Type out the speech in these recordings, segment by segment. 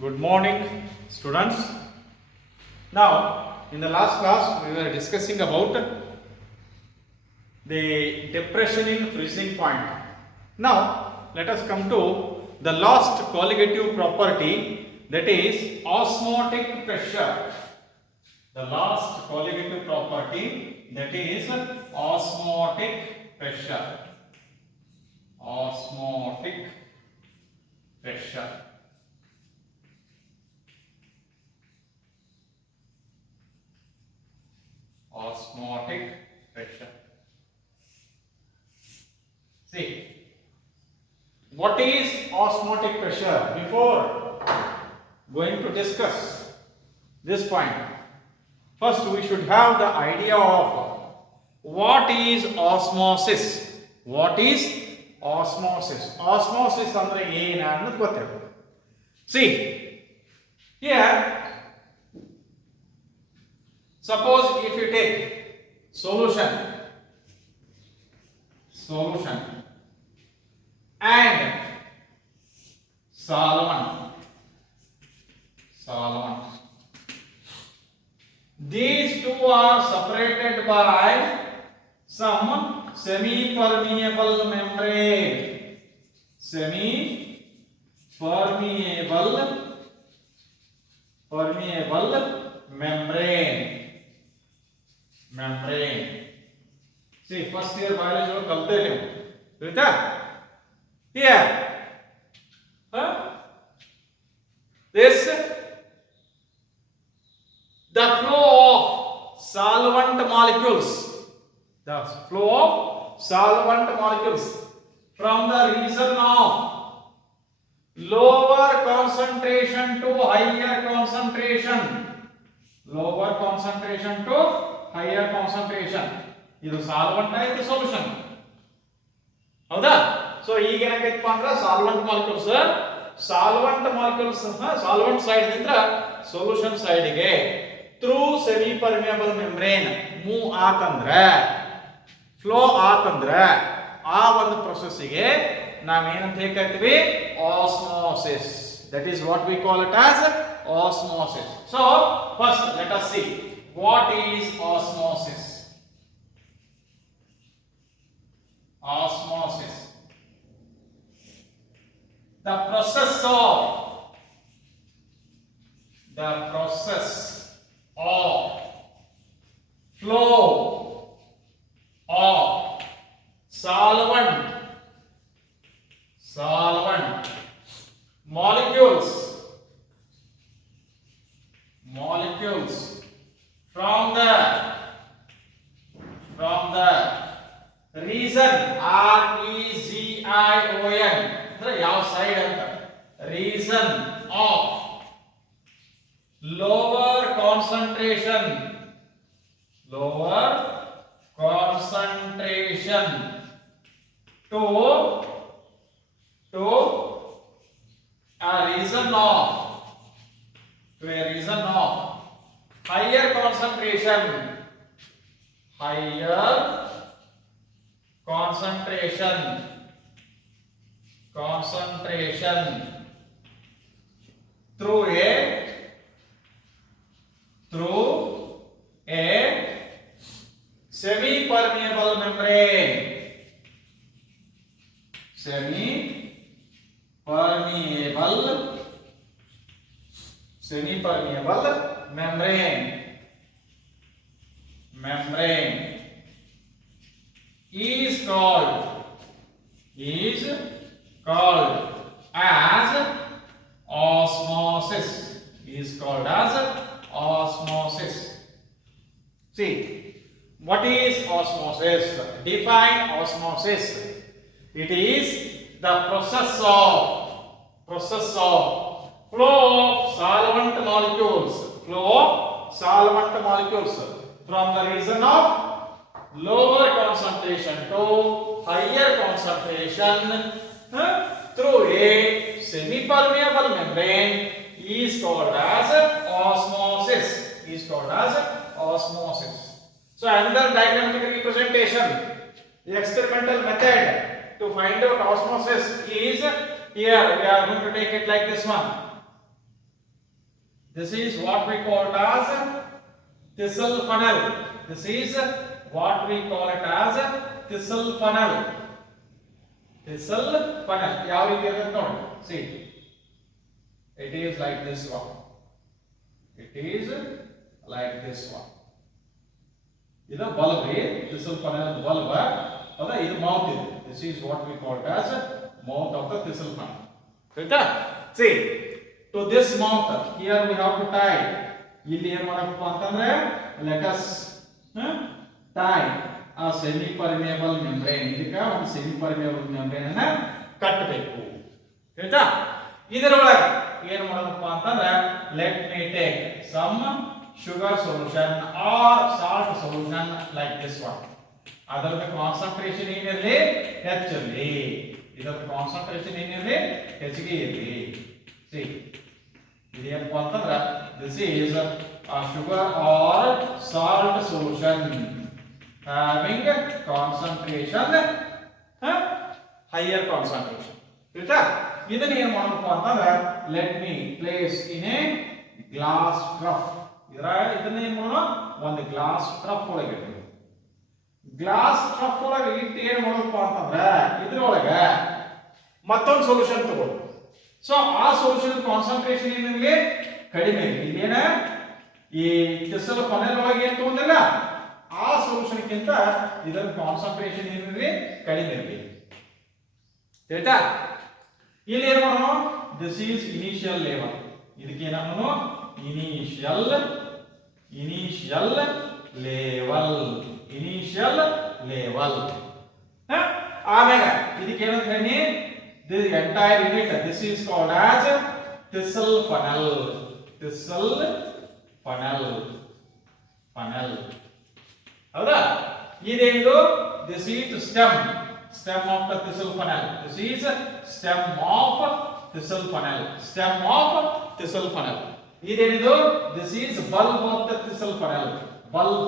Good morning, students. Now, in the last class, we were discussing about the depression in freezing point. Now, let us come to the last colligative property, that is osmotic pressure. The last colligative property, that is osmotic pressure. Osmotic pressure. Osmotic pressure. See, what is osmotic pressure? Before going to discuss this point, first we should have the idea of what is osmosis. What is osmosis? Osmosis ಅಂದ್ರೆ ಏನು ಅನ್ನೋದು ಗೊತ್ತಿರಬೇಕು. See, here, suppose if you take solution and solvent, these two are separated by some semi-permeable membrane. Permeable membrane. See, first year biology lo kalte ನೀವು ತಿಳಿತಾ? Here, this the flow of solvent molecules. The flow of solvent molecules from the region of lower concentration to higher concentration. Lower concentration to higher concentration. ಇದು solvent ಆಯ್ತು solution ಹೌದಾ. So ಈಗ ಏನಾಗೈತಪ್ಪ ಅಂದ್ರೆ solvent molecules solvent side ನಿಂದ solution side ಗೆ through semi permeable membrane move ಆತಂದ್ರೆ flow ಆತಂದ್ರೆ ಆ ಒಂದು ಪ್ರೊಸೆಸ್ ಗೆ ನಾವೇನಂತ ಹೇಳ್ತೀವಿ osmosis. That is what we call it as osmosis. So first let us see what is osmosis. Osmosis, the process of flow of solvent molecules from the region region ಅಂದ್ರೆ ಯಾವ side ಅಂತ region of lower concentration to a region of higher concentration through a semi permeable membrane. Membrane is called as osmosis. See, what is osmosis? Define osmosis. It is the process of flow of solvent molecules from the region of lower concentration to higher concentration through a semi-permeable membrane is called as osmosis. So another diagrammatic representation, the experimental method to find out osmosis is here. We are going to take it like this one. This is what we call it as thistle funnel. This is what we call it as thistle funnel. Thistle funnel. ಯಾವ ರೀತಿ ಇರುತ್ತೆ ನೋಡಿ. See, it is like this one. It is like this one. ಇದು bulb ರೀ, thistle funnel bulb. ಅದ ಇದು mouth ಇದೆ. This is what we call it as mouth of the thistle funnel. ಆಯ್ತಾ? See, to this mouth here we have to tie. ಇಲ್ಲಿ ಏನು ಮಾಡಬೇಕು ಅಂತಂದ್ರೆ let us tie a semi permeable membrane. ಇದಕ್ಕೆ ಒಂದು semi permeable membrane ಅನ್ನ ಕಟ್ಟಬೇಕು. ಆಯ್ತಾ? ಇದರೊಳಗೆ ಏನು ಮಾಡಬೇಕು ಅಂತಂದ್ರೆ let me take some sugar solution or salt solution like this one. ಅದರ ಕಾನ್ಸಂಟ್ರೇಷನ್ ಏನಿರಲಿ ಹೆಚ್ಚಿರಲಿ, ಇದರ ಕಾನ್ಸಂಟ್ರೇಷನ್ ಏನಿರಲಿ ಹೆಚ್ಚಿಗೆ ಇರಲಿ. ಸಿ ಇದೇನಪ್ಪ ಅಂತಂದ್ರೆ this is a sugar or salt solution having concentration higher concentration. ಆಯ್ತಾ? ಇದನ್ನ ಏನು ಮಾಡಬೇಕು ಅಂತಂದ್ರೆ let me place in a glass trough. ಇದನ್ನ ಏನು ಮಾಡೋಣ, ಒಂದು ಗ್ಲಾಸ್ ಟ್ರಫ್ ಒಳಗೆ ಇಡಬೇಕು. ಗ್ಲಾಸ್ ಟ್ರಫ್ ಒಳಗೆ ಇಟ್ಟು ಏನು ಮಾಡಬೇಕು ಅಂತಂದ್ರೆ ಇದ್ರೊಳಗೆ ಮತ್ತೊಂದು ಸೊಲ್ಯೂಷನ್ ತಗೊಳ್ಳಿ. ಸೊ ಆ ಸೊಲ್ಯೂಷನ್ ಕಾನ್ಸಂಟ್ರೇಷನ್ ಏನಿರಲಿ ಕಡಿಮೆ ಇರಲಿ. ಇದೇನ ಈ thistle funnel ಒಳಗೆ ಏನು ತಗೊಂಡಿಲ್ಲ ಆ ಸೊಲ್ಯೂಷನ್ಗಿಂತ ಇದರ ಕಾನ್ಸಂಟ್ರೇಷನ್ ಏನಿರಲಿ ಕಡಿಮೆ ಇರಲಿ. ಆಯ್ತಾ? ಇಲ್ಲಿ ಏನು ಮಾಡೋಣ, ದಿಸ್ ಈಸ್ ಇನಿಷಿಯಲ್ ಲೆವೆಲ್. ಇದಕ್ಕೆ ಏನನ್ನು ಇನಿಷಿಯಲ್ ಲೆವೆಲ್, ಇನಿಷಿಯಲ್ ಲೆವೆಲ್. ಆಮೇಲೆ ಇದಕ್ಕೆ ಏನಂತ ಹೇಳಿ, this entire unit, this is called as thistle funnel. Thistle funnel. ಹೌದಾ? ಇದೇನು, this is stem of the thistle funnel. This is stem of thistle funnel. Stem of thistle funnel. ಇದೇನಿದು, this is bulb of the thistle funnel. Bulb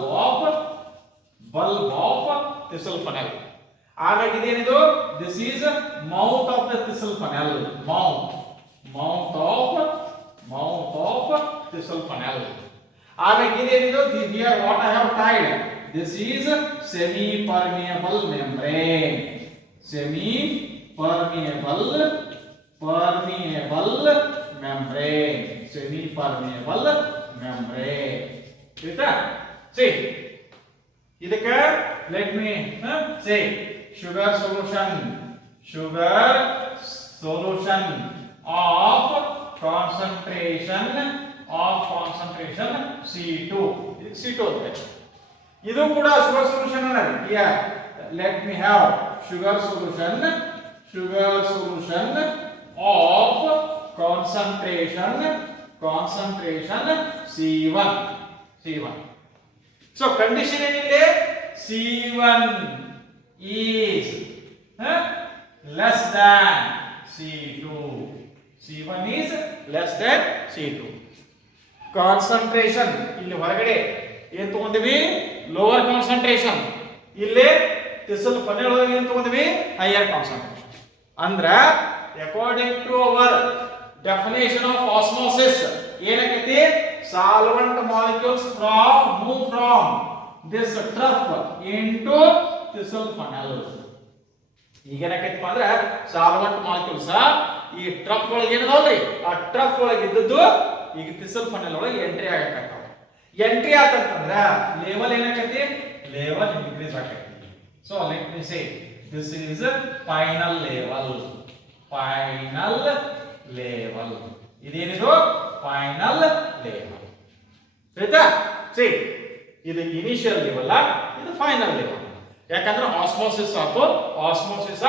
of thistle funnel. ಆಮೇಲೆ ಇದೇನಿದು, this is mouth of the thistle funnel. Mouth of thistle funnel. ಆಮೇಲೆ ಇದೇನಿದು, here what I have tied, this is semi permeable membrane. Semi permeable membrane. Semi permeable membrane. ಆಯ್ತಾ? see ಇದಕ್ಕೆ let me say sugar solution of concentration C2. C2 ಅಂತ ಇದು ಕೂಡ sugar solution ಅಲ್ಲ. yeah, let me have sugar solution of concentration C1. so condition ಏನಿದೆ, C1 is less than C2. C1 is less than C2. Concentration ಇಲ್ಲಿ ಹೊರಗಡೆ ಏನು ತಗೊಂಡಿವಿ, lower concentration. ಇಲ್ಲಿ thistle funnel ಒಳಗೆ ಏನು ತಗೊಂಡಿವಿ, ಹೈಯರ್ ಕಾನ್ಸಂಟ್ರೇಷನ್. ಅಂದ್ರೆ according to our definition of osmosis ಏನಕ್ಕೆ, solvent molecules move from this trough into thistle funnel. ಈಗ ಏನಕ್ಕೈತಪ್ಪ ಅಂದ್ರೆ ಸಾಲ್ವೆಂಟ್ ಮಾಲಿಕ್ಯೂಲ್ಸ್ ಈ ಟ್ರಫ್ ಒಳಗೆ ಏನದಾವ್ರಿ, ಆ ಟ್ರಫ್ ಒಳಗೆ ಇದ್ದದ್ದು ಈಗ thistle funnel ಒಳಗೆ ಎಂಟ್ರಿ ಆಗಕತ್ತಾವ. ಎಂಟ್ರಿ ಆತಂತಂದ್ರೆ ಲೆವೆಲ್ ಏನಾಗೈತಿ, ಲೆವೆಲ್ ಇನ್ಕ್ರೀಸ್ ಆಗೈತಿ. So let me say this is final level. ಇದೇನಿದು ಫೈನಲ್ ಲೆವೆಲ್. ಆಯ್ತಾ? ಸಿ ಇದು ಇನಿಷಿಯಲ್ ಲೆವೆಲ್, ಇದು ಫೈನಲ್ ಲೆವೆಲ್. ಯಾಕಂದ್ರೆ ಆಸ್ಮೋಸಿಸ್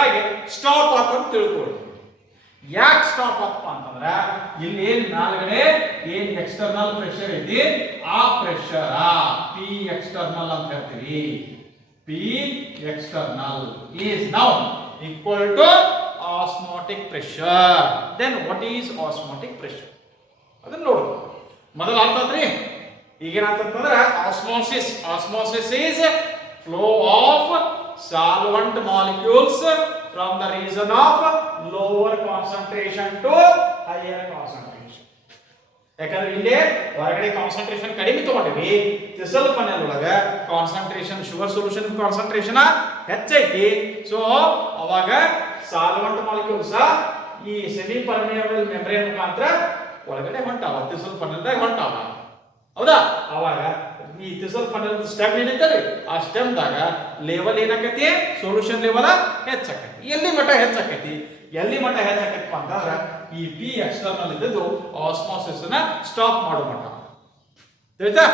ಆಗಿ ಸ್ಟಾಪ್ ಆತ ಅಂತ ತಿಳ್ಕೊಳ್ಳಿ. ಯಾಕೆ ಸ್ಟಾಪ್ ಆತಪ್ಪ ಅಂತಂದ್ರೆ ಇಲ್ಲಿ ನಾಲ್ಗಡೆ ಏನ್ ಎಕ್ಸ್ಟರ್ನಲ್ ಪ್ರೆಷರ್ ಐತಿ, ಆ ಪ್ರೆಷರ್ ಪಿ ಎಕ್ಸ್ಟರ್ನಲ್ ಅಂತ ಹೇಳ್ತೀವಿ. P external is now equal to osmotic pressure. Then what is osmotic pressure ಅದನ್ನ ನೋಡು. ಮೊದಲ ಅಂತಂದ್ರಿ ಈಗೇನಂತಂದ್ರೆ osmosis is flow of solvent molecules from the region of lower concentration to higher concentration. ಯಾಕಂದ್ರೆ ಇಲ್ಲಿ ಹೊರಗಡೆ ಕಾನ್ಸಂಟ್ರೇಷನ್ ಕಡಿಮೆ ತಗೊಂಡಿವಿ, ಥಿಸಲ್ ಫನೆಲ್ ಒಳಗ ಕಾನ್ಸಂಟ್ರೇಷನ್ ಶುಗರ್ ಸೊಲ್ಯೂಷನ್ ಕಾನ್ಸಂಟ್ರೇಷನ್ ಹೆಚ್ಚೈತಿ. ಸೊ ಅವಾಗ ಸಾಲ್ವೆಂಟ್ ಮಾಲಿಕ್ಯೂಲ್ಸ್ ಈ ಸೆಮಿ ಪರ್ಮಿಯಬಲ್ ಮೆಂಬ್ರೇನ್ ಮುಖಾಂತರ ಒಳಗಡೆ ಹೊಂಟಾವ, ಥಿಸಲ್ ಫನೆಲ್ದಾಗ ಹೊಂಟಾವ. ಹೌದಾ? ಅವಾಗ ಈ ಥಿಸಲ್ ಫನೆಲ್ ಸ್ಟೆಮ್ ಏನಿರ್ತದೆ ಆ ಸ್ಟೆಮ್ದಾಗ ಲೆವೆಲ್ ಏನಾಕೈತಿ, ಸೊಲ್ಯೂಷನ್ ಲೆವೆಲ್ ಹೆಚ್ಚಾಕೈತಿ. ಎಲ್ಲಿ ಮಟ್ಟ ಹೆಚ್ಚಾಕೈತಿ, ಎಲ್ಲಿ ಮಟ್ಟ ಹೆಚ್ಚಾಕೈತಿಪ್ಪ ಅಂತಂದ್ರೆ ಈ ಬಿ ಎಕ್ಸ್ಟರ್ನಲ್ ಇದ್ದದ್ದು ಆಸ್ಮೋಸಿಸ್ ನ ಸ್ಟಾಪ್ ಮಾಡೋ ಮಟ್ಟ. ತಿಳಿತಾ?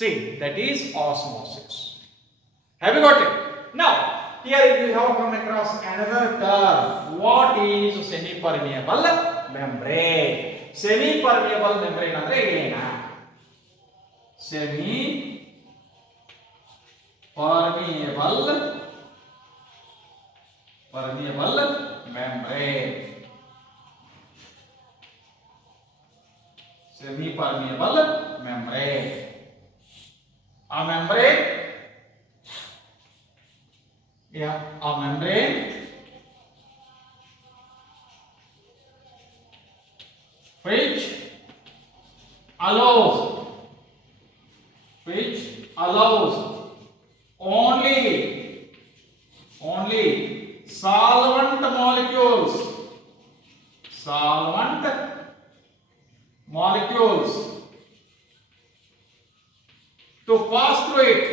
See that is osmosis. Have you got it? Now here we have come across another term. What is semi permeable membrane? Semi permeable membrane ಅಂದ್ರೆ ಏನು? Semi permeable membrane. Semi permeable membrane. A membrane, yeah, a membrane which allows only solvent molecules to pass through it,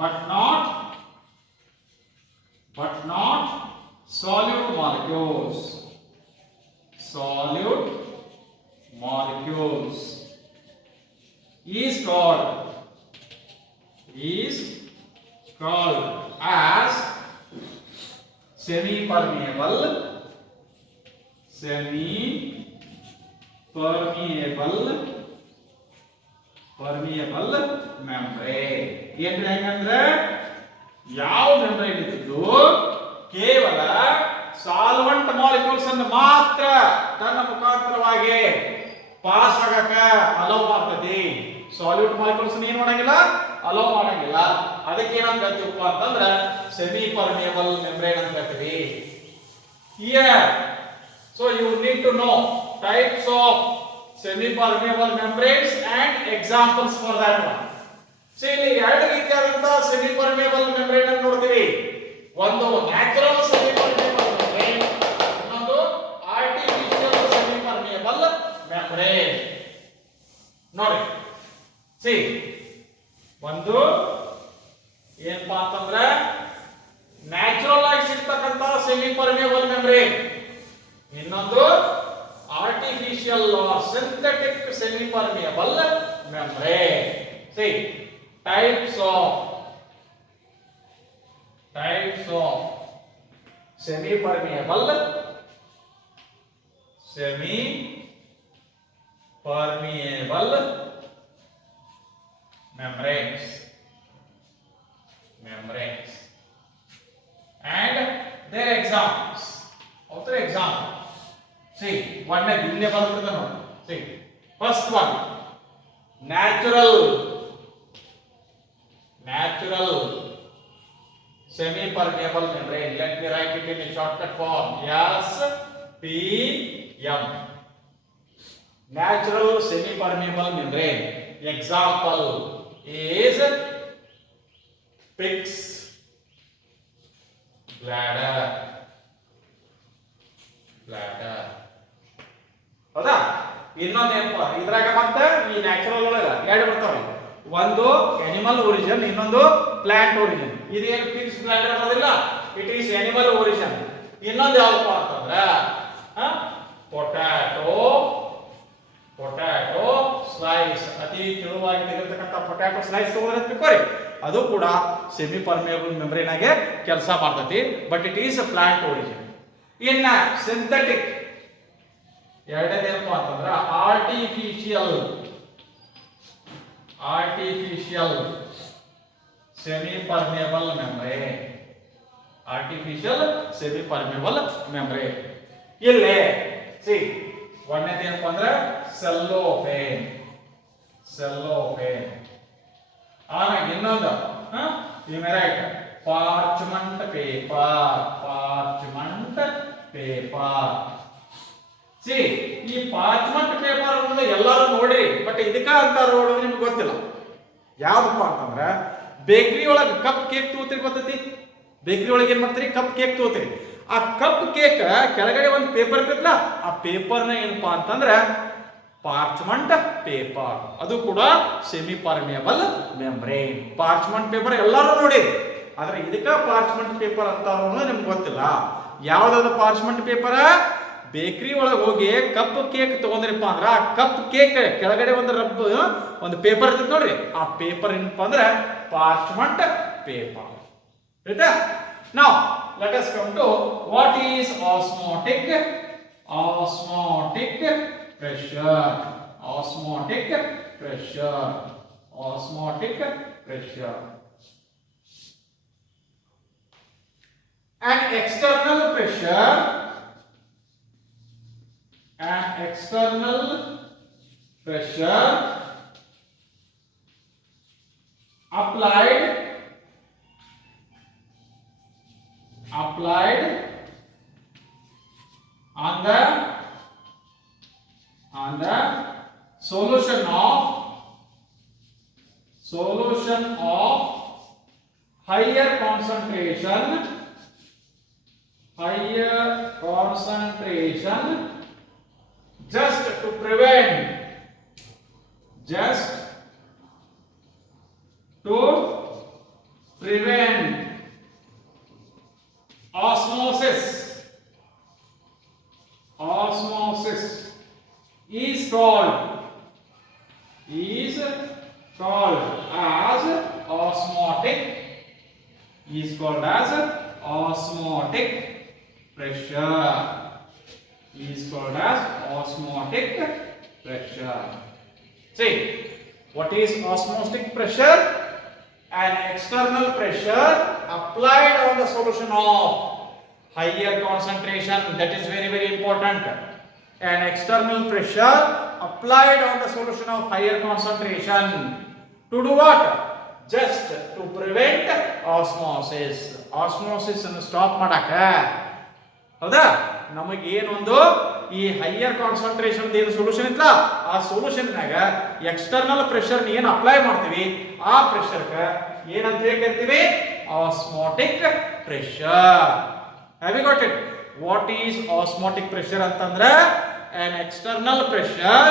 but not solute molecules is called as semi permeable membrane. ಏನ್ರಿ ಹೆಂಗಂದ್ರೆ ಯಾವ membrane ಇದ್ದು ಕೇವಲ solvent molecules ಅನ್ನು ಮಾತ್ರ ತನ್ನ ಮುಖಾಂತರವಾಗಿ pass ಆಗಕ ಅಲೋ ಮಾಡ್ತೈತಿ. ಸಾಲ್ಯೂಟ್ ಮಾಲಿಕ್ಯೂಲ್ಸ್ ಏನ್ ಮಾಡಂಗಿಲ್ಲ, ಅಲೋ ಮಾಡಂಗಿಲ್ಲ. ಅದಕ್ಕೆ ಏನಂತ ಹೇಳ್ತೀವಪ್ಪ ಅಂತಂದ್ರೆ ಸೆಮಿ ಪರ್ಮಿಯಬಲ್ ಮೆಂಬ್ರೇನ್ ಅಂತ ಹೇಳ್ತೀವಿ. Here, so you need to know types of semi permeable membranes and examples for that one. See, ಇಲ್ಲಿ ಎರಡು ರೀತಿಯಾದಂತ ಸೆಮಿ ಪರ್ಮಿಯಬಲ್ ಮೆಂಬ್ರೇನ್ ಅನ್ನು ನೋಡ್ತೀವಿ. ಒಂದು ನ್ಯಾಚುರಲ್ ಸೆಮಿ ಪರ್ಮಿಯಬಲ್ ಮೆಂಬ್ರೇನ್, ಇನ್ನೊಂದು ಆರ್ಟಿಫಿಷಿಯಲ್ ಸೆಮಿ ಪರ್ಮಿಯಬಲ್ ಮೆಂಬ್ರೇನ್. ನೋಡಿ, see, ಒಂದು ಏನಪ್ಪಾ ಅಂತಂದ್ರೆ ನ್ಯಾಚುರಲ್ ಆಗಿ ಸಿಗ್ತಕ್ಕಂತ ಸೆಮಿ ಪರ್ಮಿಯಬಲ್ ಮೆಂಬ್ರೇನ್, ಇನ್ನೊಂದು artificial or synthetic semi permeable membrane. See, types of semi permeable membranes and their examples. Other example, see, one is ಇಲ್ಲಿ ಬರ್ತದೆ ನೋಡಿ. See, first one, natural semi permeable membrane. Let me write it in a shortcut form, SPM. Natural semi permeable membrane. Example is pig's bladder. ಹೌದಾ? ಇನ್ನೊಂದೇನಪ್ಪ ಇದ್ರಾಗ ಮತ್ತೆ ಈ natural ಒಳಗ ಎರಡು ಬರ್ತಾವೆ. ಒಂದು ಅನಿಮಲ್ ಒರಿಜಿನ್, ಇನ್ನೊಂದು ಪ್ಲಾಂಟ್ ಒರಿಜಿನ್. ಇದೇನು ಪಿಗ್ಸ್ ಬ್ಲಾಡರ್ ಅನ್ನೋದಿಲ್ಲ, ಇಟ್ ಈಸ್ ಅನಿಮಲ್ ಒರಿಜಿನ್. ಇನ್ನೊಂದು ಯಾವಪ್ಪ ಅಂತಂದ್ರೆ ಪೊಟ್ಯಾಟೋ ಸ್ಲೈಸ್. ಅತಿ ತೆಳುವಾಗಿ ತೆಗೆದಿರ್ತಕ್ಕಂಥ ಪೊಟ್ಯಾಟೋ ಸ್ಲೈಸ್ ತಗೊಂಡ್ರೆ ತಿಳ್ಕೊರಿ, ಅದು ಕೂಡ ಸೆಮಿ ಪರ್ಮಿಯಬಲ್ ಮೆಂಬ್ರೇನ್ ಆಗಿ ಕೆಲಸ ಮಾಡ್ತೈತಿ, but it is a plant origin. ಇನ್ನ ಸಿಂಥೆಟಿಕ್ ಎರಡನೇನಪ್ಪ ಅಂತಂದ್ರೆ ಆರ್ಟಿಫಿಷಿಯಲ್ semi permeable membrane. ಇಲ್ಲಿ see, ಒಂದನೇದು ಏನಪ್ಪ ಅಂದ್ರೆ ಸೆಲ್ಲೋಫೇನ್. ಆಮೇಲೆ ಇನ್ನೊಂದು ಇಮೆರೈಟ್. parchment paper. See, ಈ ಪಾರ್ಚ್ಮೆಂಟ್ ಪೇಪರ್ ಅನ್ನು ಎಲ್ಲರೂ ನೋಡ್ರಿ, ಬಟ್ ಇದಕ್ಕ ಅಂತ ನೋಡೋದು ನಿಮ್ಗೆ ಗೊತ್ತಿಲ್ಲ. ಯಾವ್ದಪ್ಪ ಅಂತಂದ್ರೆ ಬೇಕರಿ ಒಳಗೆ ಕಪ್ ಕೇಕ್ ತಗೋತೀರಿ, ಗೊತ್ತೈತಿ? ಬೇಕರಿ ಒಳಗೆ ಏನ್ ಮಾಡ್ತೀರಿ? ಕಪ್ ಕೇಕ್ ತಗೋತೀರಿ. ಆ ಕಪ್ ಕೇಕ್ ಕೆಳಗಡೆ ಒಂದು ಪೇಪರ್ ಇರ್ತೈತಲ್ಲ, ಆ ಪೇಪರ್ನ ಏನಪ್ಪಾ ಅಂತಂದ್ರೆ ಪಾರ್ಚ್ಮೆಂಟ್ ಪೇಪರ್. ಅದು ಕೂಡ semi permeable membrane. Parchment paper ಎಲ್ಲರೂ ನೋಡಿರಿ, ಆದ್ರೆ ಇದಕ್ಕ ಪಾರ್ಚ್ಮೆಂಟ್ ಪೇಪರ್ ಅಂತ ನಿಮ್ಗೆ ಗೊತ್ತಿಲ್ಲ. ಯಾವ್ದಾದ್ರು ಪಾರ್ಚ್ಮೆಂಟ್ ಪೇಪರ್? ಬೇಕರಿ ಒಳಗೆ ಹೋಗಿ ಕಪ್ ಕೇಕ್ ತಗೊಂಡ್ರಿಪ್ಪ ಅಂದ್ರೆ ಆ ಕಪ್ ಕೇಕ್ ಕೆಳಗಡೆ ಒಂದು ಪೇಪರ್ ಇರ್ತದೆ ನೋಡ್ರಿ, ಆ ಪೇಪರ್ ಏನಪ್ಪಾ ಅಂದ್ರೆ ಪಾರ್ಚ್ಮೆಂಟ್ ಪೇಪರ್. ಆಯ್ತಾ? Now let us come to what is osmotic pressure. Osmotic pressure. An external pressure applied on the solution of higher concentration just to prevent osmosis is called as osmotic pressure. See, what is osmotic pressure? An external pressure applied on the solution of higher concentration. That is very, very important. An external pressure applied on the solution of higher concentration to do what? Just to prevent osmosis. Osmosis ಅನ್ನು stop ಮಾಡಕ. ಹೌದಾ? ನಮಗೆ ಏನೊಂದು ಈ higher concentration ಏನು solution ಇತ್ತಲ್ಲ, ಆ solution ನಾಗ ಎಕ್ಸ್ಟರ್ನಲ್ ಪ್ರೆಷರ್ ಏನು ಅಪ್ಲೈ ಮಾಡ್ತೀವಿ, ಆ ಪ್ರೆಷರ್ ಏನಂತ ಹೇಳ್ತೀವಿ? Osmotic pressure. Have you got it? What is osmotic pressure ಅಂತಂದ್ರೆ an external pressure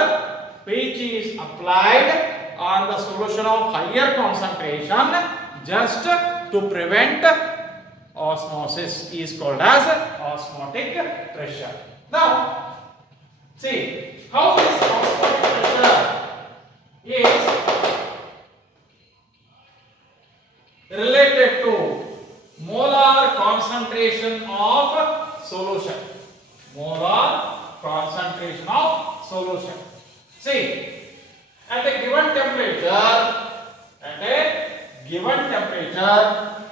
which is applied on the solution of higher concentration just to prevent osmosis is called as osmotic pressure. Now see how this osmotic pressure is related to molar concentration of solution. Molar concentration of solution. See, at a given temperature,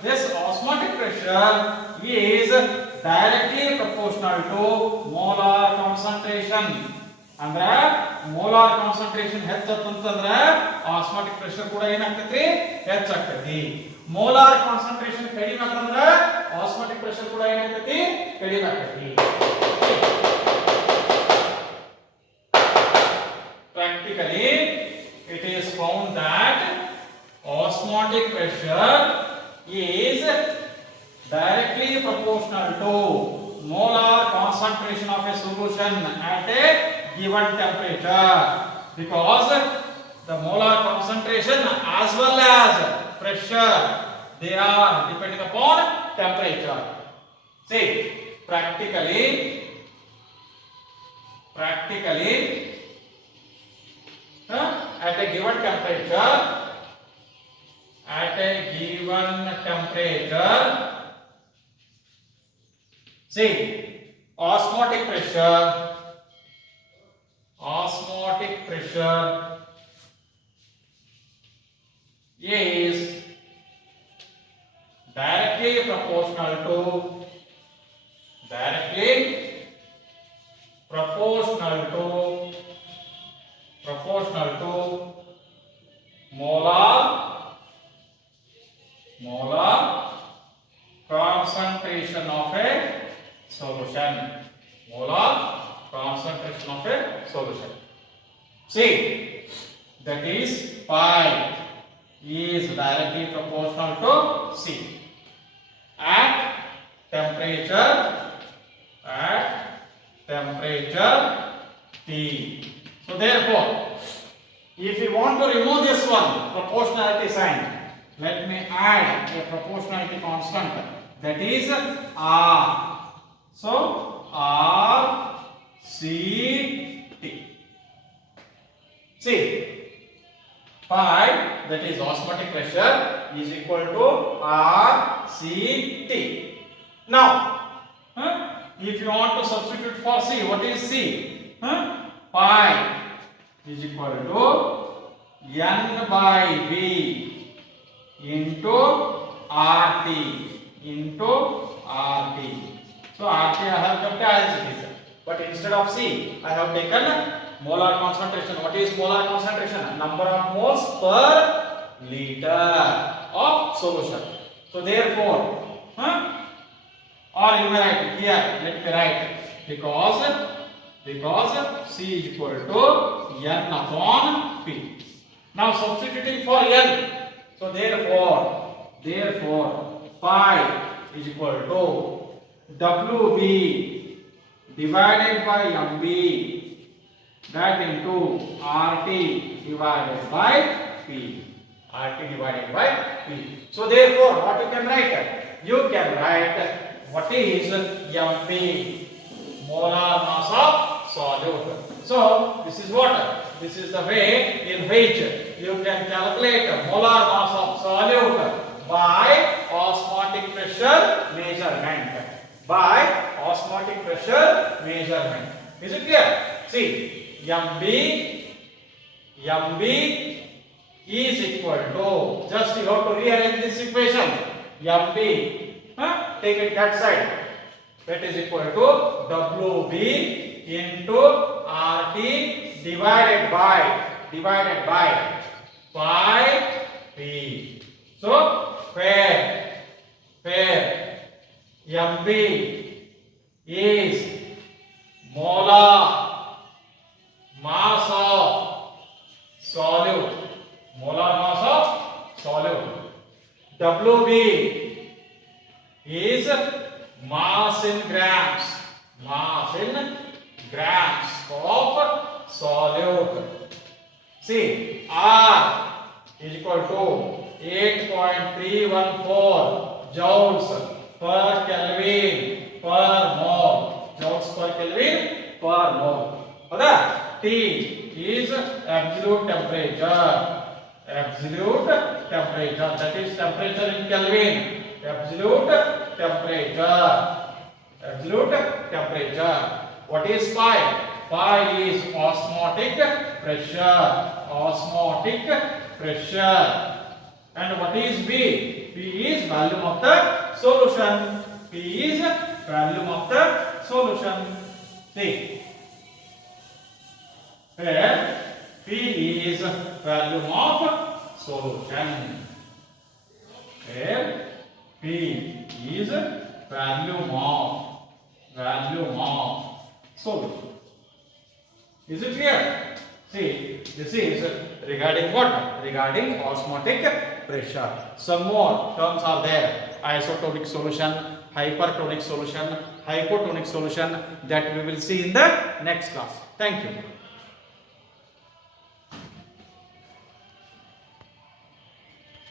this osmotic pressure is directly proportional to molar concentration. ಅಂದ್ರೆ molar concentration ಹೆಚ್ಚತ್ತಂತಂದ್ರೆ osmotic pressure ಕೂಡ ಏನಾಗ್ತೈತಿ? ಹೆಚ್ಚಾಗ್ತೈತಿ. Molar concentration ಕಡಿಮೆ ಆಗ್ತಂದ್ರೆ osmotic pressure ಕೂಡ ಏನಾಗ್ತೈತಿ? ಕಡಿಮೆ ಆಗ್ತೈತಿ. Practically, it is found that osmotic pressure is directly proportional to molar concentration of a solution at a given temperature, because the molar concentration as well as pressure, they are depending upon temperature. See, practically at a given temperature, see, osmotic pressure is directly proportional to molar See, that is pi is directly proportional to C. At temperature T. So therefore, if we want to remove this one proportionality sign, let me add a proportionality constant, that is R. So R C T. See, pi, that is osmotic pressure, is equal to R C T. Now, if you want to substitute for C, what is C? Pi is equal to N by V into RT into RT. So RT I have kept as it is, but instead of C, I have taken molar concentration. What is molar concentration? Number of moles per liter of solution. So therefore, or you may write here, let me write, because C is equal to N upon P. Now substituting for N, so therefore pi is equal to WB divided by MB, that into RT divided by P. RT divided by P. So therefore, what you can write? You can write what is MB, molar mass of solute. So this is water. This is the way in which you can calculate molar mass of solute by osmotic pressure measurement. By osmotic pressure measurement. Is it clear? See, MB is equal to, just you have to rearrange this equation. MB, take it that side. That is equal to WB into RT divided by pi P. So where MB is molar mass of solute, WB is mass in grams of solute. See, R is equal to 8.314 joules per Kelvin per mole. Joules per Kelvin per mole. T is absolute temperature. That is temperature in Kelvin. Absolute temperature. What is pi? Pi is osmotic pressure. And what is B? B is volume of the solution. See, here P is volume of solution. Here P is volume of solution. Is it clear? See, this is regarding what? Regarding osmotic pressure. Some more terms are there. Isotonic solution, hypertonic solution, hypotonic solution, that we will see in the next class. Thank you.